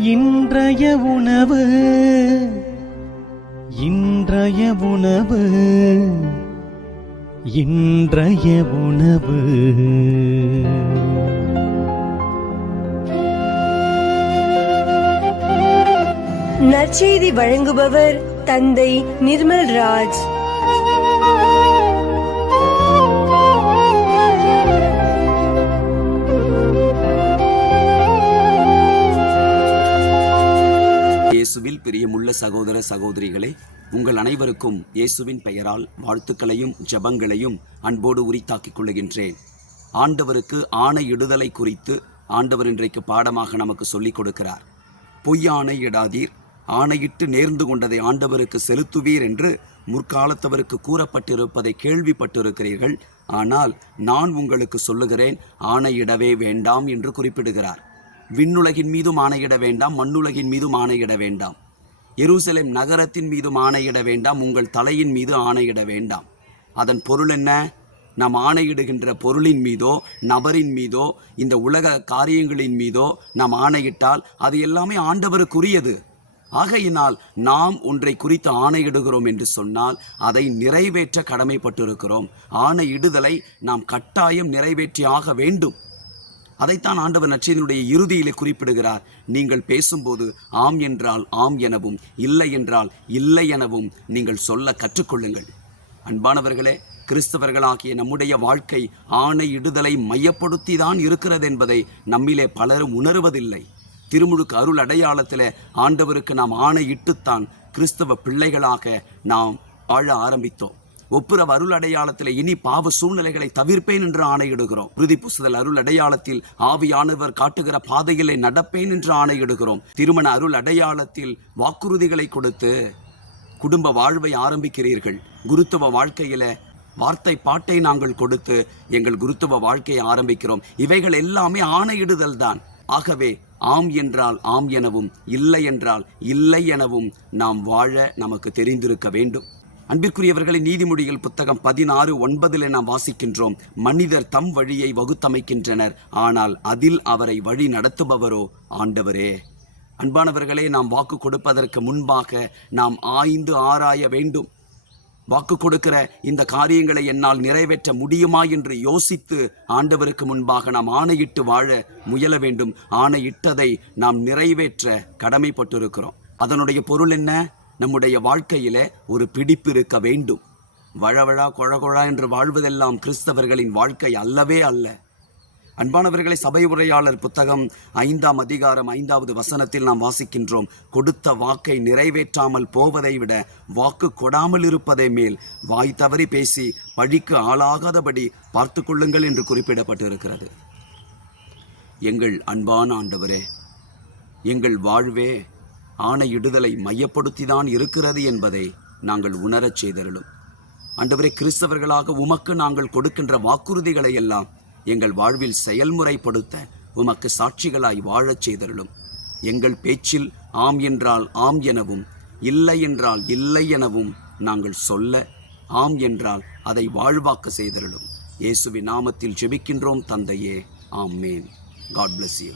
இன்றைய உணவு இன்றைய உணவு இன்றைய உணவு. நற்செய்தி வழங்குபவர் தந்தை நிர்மல் ராஜ். இயேசுவில் பிரியமுள்ள சகோதர சகோதரிகளே, உங்கள் அனைவருக்கும் இயேசுவின் பெயரால் வாழ்த்துக்களையும் ஜெபங்களையும் அன்போடு உரித்தாக்கிக் கொள்ளுகின்றேன். ஆண்டவருக்கு ஆணையிடுதலை குறித்து ஆண்டவர் இன்றைக்கு பாடமாக நமக்கு சொல்லிக் கொடுக்கிறார். பொய் ஆணையிடாதீர், ஆணையிட்டு நேர்ந்து கொண்டதை ஆண்டவருக்கு செலுத்துவீர் என்று முற்காலத்தவருக்கு கூறப்பட்டிருப்பதை கேள்விப்பட்டிருக்கிறீர்கள். ஆனால் நான் உங்களுக்கு சொல்லுகிறேன், ஆணையிடவே வேண்டாம் என்று குறிப்பிடுகிறார். விண்ணுலகின் மீதும் ஆணையிட வேண்டாம், மண்ணுலகின் மீதும் ஆணையிட வேண்டாம், எருசலேம் நகரத்தின் மீதும் ஆணையிட வேண்டாம், உங்கள் தலையின் மீது ஆணையிட வேண்டாம். அதன் பொருள் என்ன? நாம் ஆணையிடுகின்ற பொருளின் மீதோ நபரின் மீதோ இந்த உலக காரியங்களின் மீதோ நாம் ஆணையிட்டால் அது எல்லாமே ஆண்டவருக்குரியது. ஆகையினால் நாம் ஒன்றை குறித்து ஆணையிடுகிறோம் என்று சொன்னால் அதை நிறைவேற்ற கடமைப்பட்டிருக்கிறோம். ஆணையிடுதலை நாம் கட்டாயம் நிறைவேற்றியாக வேண்டும். அதைத்தான் ஆண்டவர் நற்செய்தியினுடைய இறுதியிலே குறிப்பிடுகிறார். நீங்கள் பேசும்போது ஆம் என்றால் ஆம் எனவும், இல்லை என்றால் இல்லை எனவும் நீங்கள் சொல்ல கற்றுக்கொள்ளுங்கள். அன்பானவர்களே, கிறிஸ்தவர்களாகிய நம்முடைய வாழ்க்கை ஆணையிடுதலை மையப்படுத்தி தான் இருக்கிறது என்பதை நம்மிலே பலரும் உணர்வதில்லை. திருமுழுக்கு அருள் அடையாளத்தில் ஆண்டவருக்கு நாம் ஆணையிட்டுத்தான் கிறிஸ்தவ பிள்ளைகளாக நாம் வாழ ஆரம்பித்தோம். ஒப்புரவு அருள் அடையாளத்தில் இனி பாவ சூழ்நிலைகளை தவிர்ப்பேன் என்று ஆணையிடுகிறோம். உறுதி பூசுதல் அருள் அடையாளத்தில் ஆவியானவர் காட்டுகிற பாதைகளை நடப்பேன் என்று ஆணையிடுகிறோம். திருமண அருள் அடையாளத்தில் வாக்குறுதிகளை கொடுத்து குடும்ப வாழ்வை ஆரம்பிக்கிறீர்கள். குருத்துவ வாழ்க்கையில வார்த்தை பாட்டை நாங்கள் கொடுத்து எங்கள் குருத்துவ வாழ்க்கையை ஆரம்பிக்கிறோம். இவைகள் எல்லாமே ஆணையிடுதல் தான். ஆகவே ஆம் என்றால் ஆம் எனவும், இல்லை என்றால் இல்லை எனவும் நாம் வாழ நமக்கு தெரிந்திருக்க வேண்டும். அன்பிற்குரியவர்களை, நீதிமொழிகள் புத்தகம் 16:9 நாம் வாசிக்கின்றோம். மனிதர் தம் வழியை வகுத்தமைக்கின்றனர், ஆனால் அதில் அவரை வழி நடத்துபவரோ ஆண்டவரே. அன்பானவர்களே, நாம் வாக்கு கொடுப்பதற்கு முன்பாக நாம் ஆய்ந்து ஆராய வேண்டும். வாக்கு கொடுக்கிற இந்த காரியங்களை என்னால் நிறைவேற்ற முடியுமா என்று யோசித்து ஆண்டவருக்கு முன்பாக நாம் ஆணையிட்டு வாழ முயல வேண்டும். ஆணையிட்டதை நாம் நிறைவேற்ற கடமைப்பட்டிருக்கிறோம். அதனுடைய பொருள் என்ன? நம்முடைய வாழ்க்கையில ஒரு பிடிப்பு இருக்க வேண்டும். வழவழா கொழகொழா என்று வாழ்வதெல்லாம் கிறிஸ்தவர்களின் வாழ்க்கை அல்லவே அல்ல. அன்பானவர்களை, சபை உரையாளர் புத்தகம் 5ஆம் அதிகாரம் 5வது வசனத்தில் நாம் வாசிக்கின்றோம். கொடுத்த வாக்கை நிறைவேற்றாமல் போவதை விட வாக்கு கொடாமல் இருப்பதை மேல். வாய் தவறி பேசி பழிக்கு ஆளாகாதபடி பார்த்து கொள்ளுங்கள் என்று குறிப்பிடப்பட்டிருக்கிறது. எங்கள் அன்பான ஆண்டவரே, எங்கள் வாழ்வே ஆணையிடுதலை மையப்படுத்திதான் இருக்கிறது என்பதை நாங்கள் உணரச் செய்தருளும். ஆண்டவரே, கிறிஸ்தவர்களாக உமக்கு நாங்கள் கொடுக்கின்ற வாக்குறுதிகளை எல்லாம் எங்கள் வாழ்வில் செயல்முறைப்படுத்த உமக்கு சாட்சிகளாய் வாழச் செய்தருளும். எங்கள் பேச்சில் ஆம் என்றால் ஆம் எனவும், இல்லை என்றால் இல்லை எனவும் நாங்கள் சொல்ல, ஆம் என்றால் அதை வாழ்வாக்க செய்தருளும். இயேசுவின் நாமத்தில் ஜெபிக்கின்றோம் தந்தையே, ஆமென். God bless you.